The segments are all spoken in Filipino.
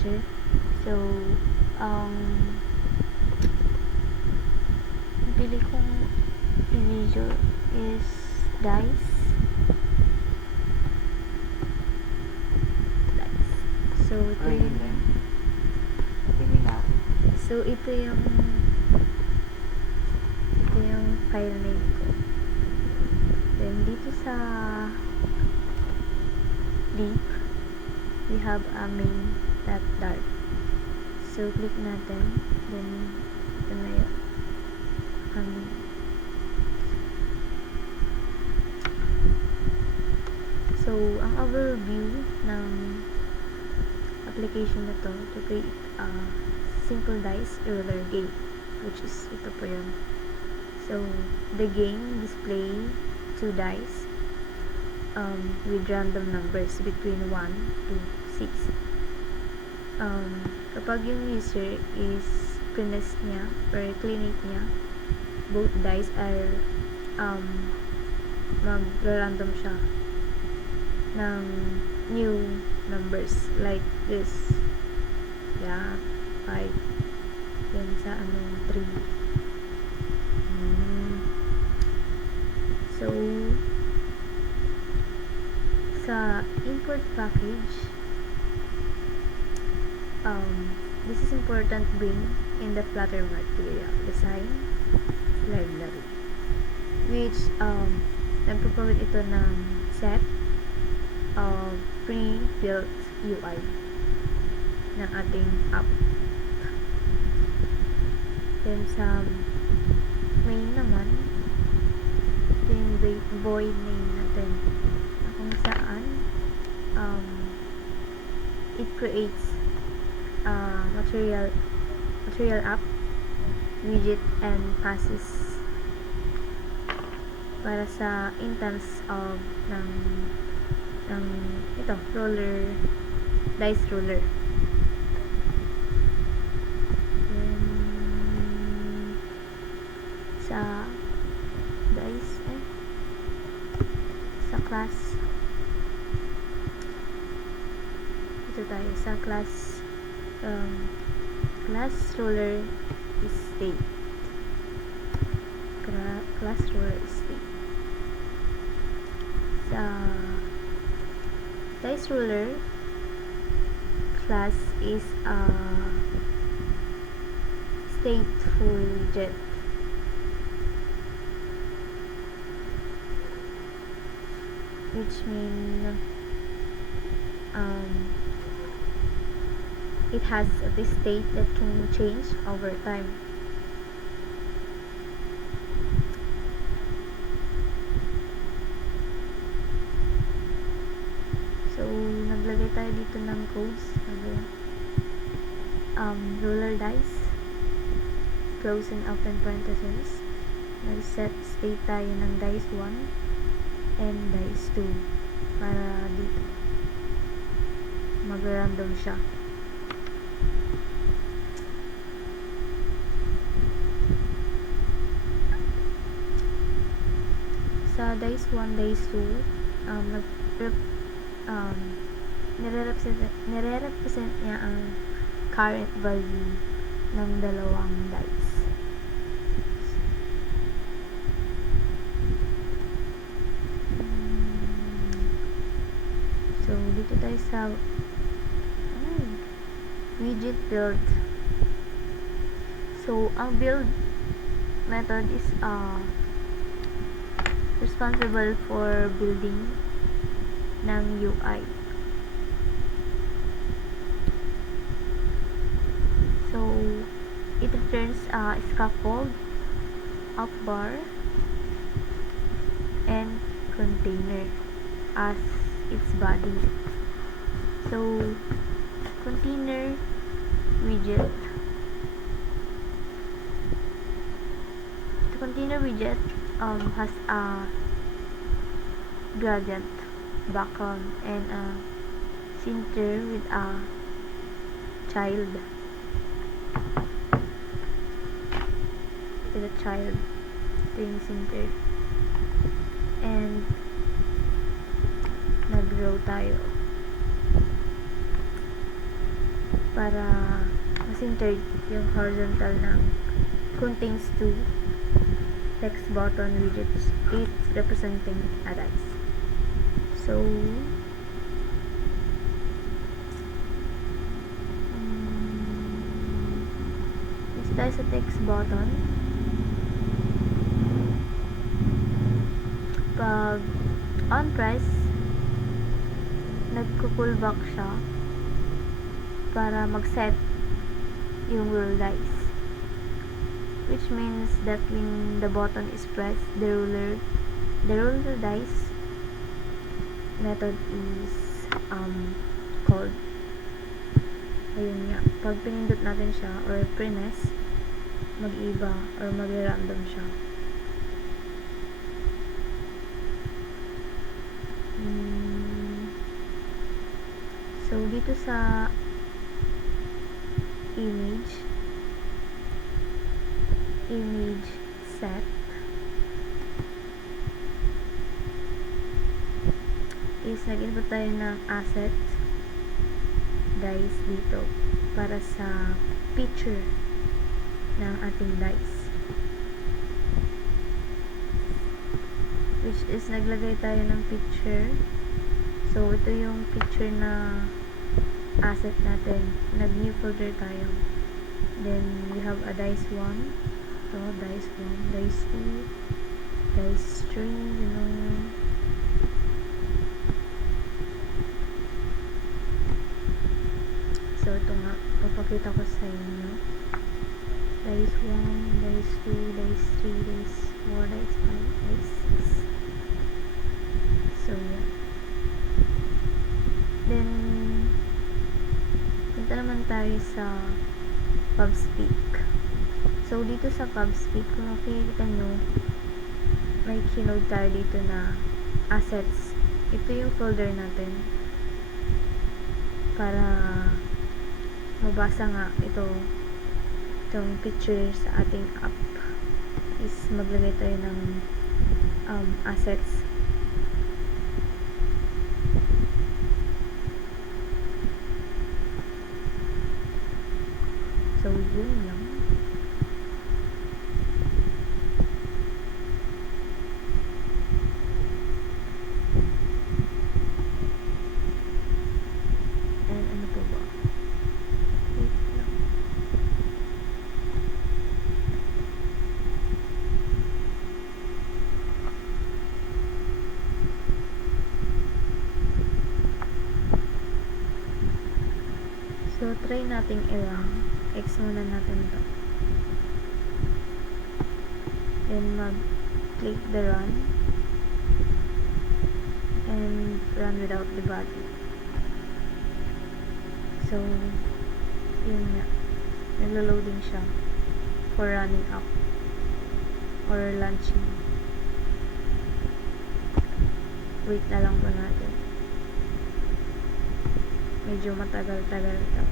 user. So, ang pili kong i-video is dice. So, ito yung file name ko. Then, dito sa link, we have a main.dart. So, click natin. Then, ito na yun. So, ang overview ng application na to create a simple dice roller game, which is ito po yun. So, the game display 2 dice with random numbers between 1 to 6. Kapag yung user is cleanest niya or cleanate niya, both dice are mag-random siya ng new numbers like this. Yeah, 5. Then sa 3. So, sa import package, this is important bring in the Flutter material design library, which nagpo-provide ito ng set of pre-built UI ng ating app. Then sa main naman, yung void name natin na kung saan it creates material app widget and passes para sa instance of ng ito dice roller. Then, sa dice sa class, ito tayo sa class roller state. Class roller state. Sa dice roller class is a stateful jet. Which mean it has a state that can change over time. So, naglagay tayo dito ng codes. Roller dice, close and open parentheses. Nag-set state tayo ng dice 1 and dice 2 para dito mag-random siya. Sa dice 1, dice 2 nire-represent niya ang current value ng dalawang dice. So, dito tayo sa widget build. So, ang build method is responsible for building ng UI. So, it returns a scaffold, up bar, and container as its body. So, container widget. The container widget has a gradient background and a center with a child. Ito yung center. And nag-row tayo para ma-centered yung horizontal ng contains two text button widgets, each representing a dice. So, dito tayo sa text button. Pag on press, nagko-pullback siya para mag-set yung roll dice, which means that when the button is pressed, the roller dice method is called. Ayun nga, pag pinindot natin siya or press, mag-iba or mag-random siya. So, dito sa image set is nag-input tayo ng asset dice dito para sa picture ng ating dice, which is naglagay tayo ng picture. So, ito yung picture na asset natin. Nag-new folder tayo. Then, we have a dice 1. Ito, dice 1, dice 2, dice 3, So, ito nga. Papakita ko sa inyo. Dice 1, dice 2, dice 3, dice 4, dice 5, dice 6. So, yan. Then, punta naman tayo sa PubSpeak. So, dito sa PubSpeak, kung makikita nyo, may kinode tayo dito na assets. Ito yung folder natin para mabasa nga itong picture sa ating app is maglagay tayo ng assets. So, yun lang. And ano po ba? Wait lang. So, try nating i-run. X muna natin ito. Then, mag-click the run. And run without the body. So, yun nga. Naglo-loading siya for running up or launching. Wait na lang po natin. Medyo matagal-tagal ito.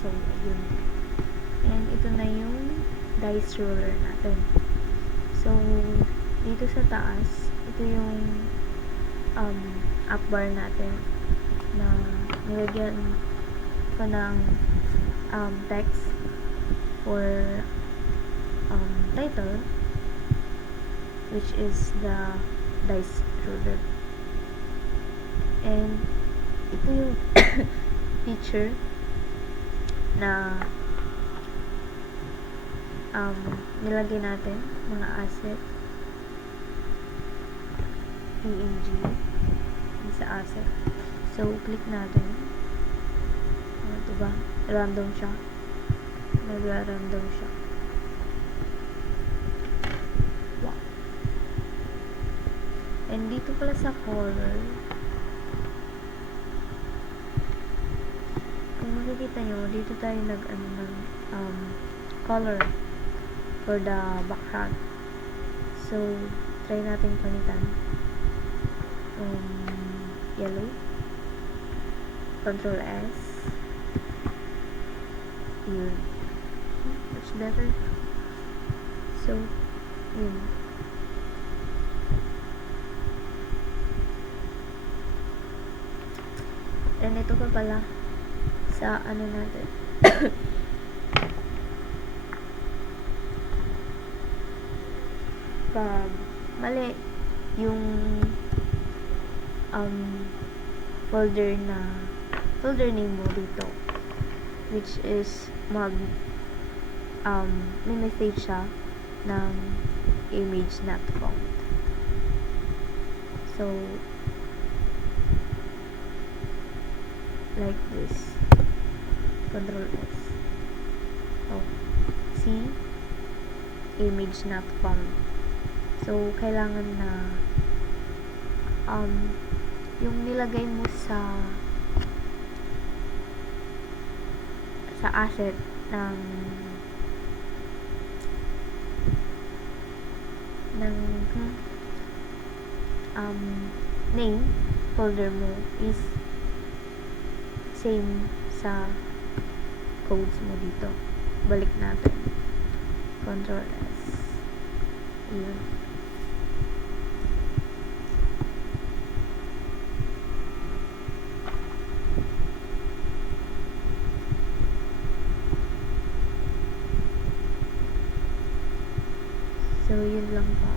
So, ayun. And ito na yung dice roller natin. So, dito sa taas, ito yung up bar natin na nilagyan ko ng text for title, which is the dice roller. And ito yung feature na nilagay natin, mga asset, PNG sa asset. So, click natin. Diba? Random siya. Nagra-random siya. Wow. And dito pala sa color, makikita nyo, dito tayo nag color for the background. So, try natin palitan. Yellow. Control S. Yun. Much better. So, yun. And ito pa pala sa ano natin. Pag mali yung folder name mo dito, which is may message siya ng image not found. So, like this. Control S. Oh, see? Image not found. So, kailangan na yung nilagay mo sa asset ng name folder mo is same sa codes mo dito. Balik natin. Control S. Yun. So, yun lang po.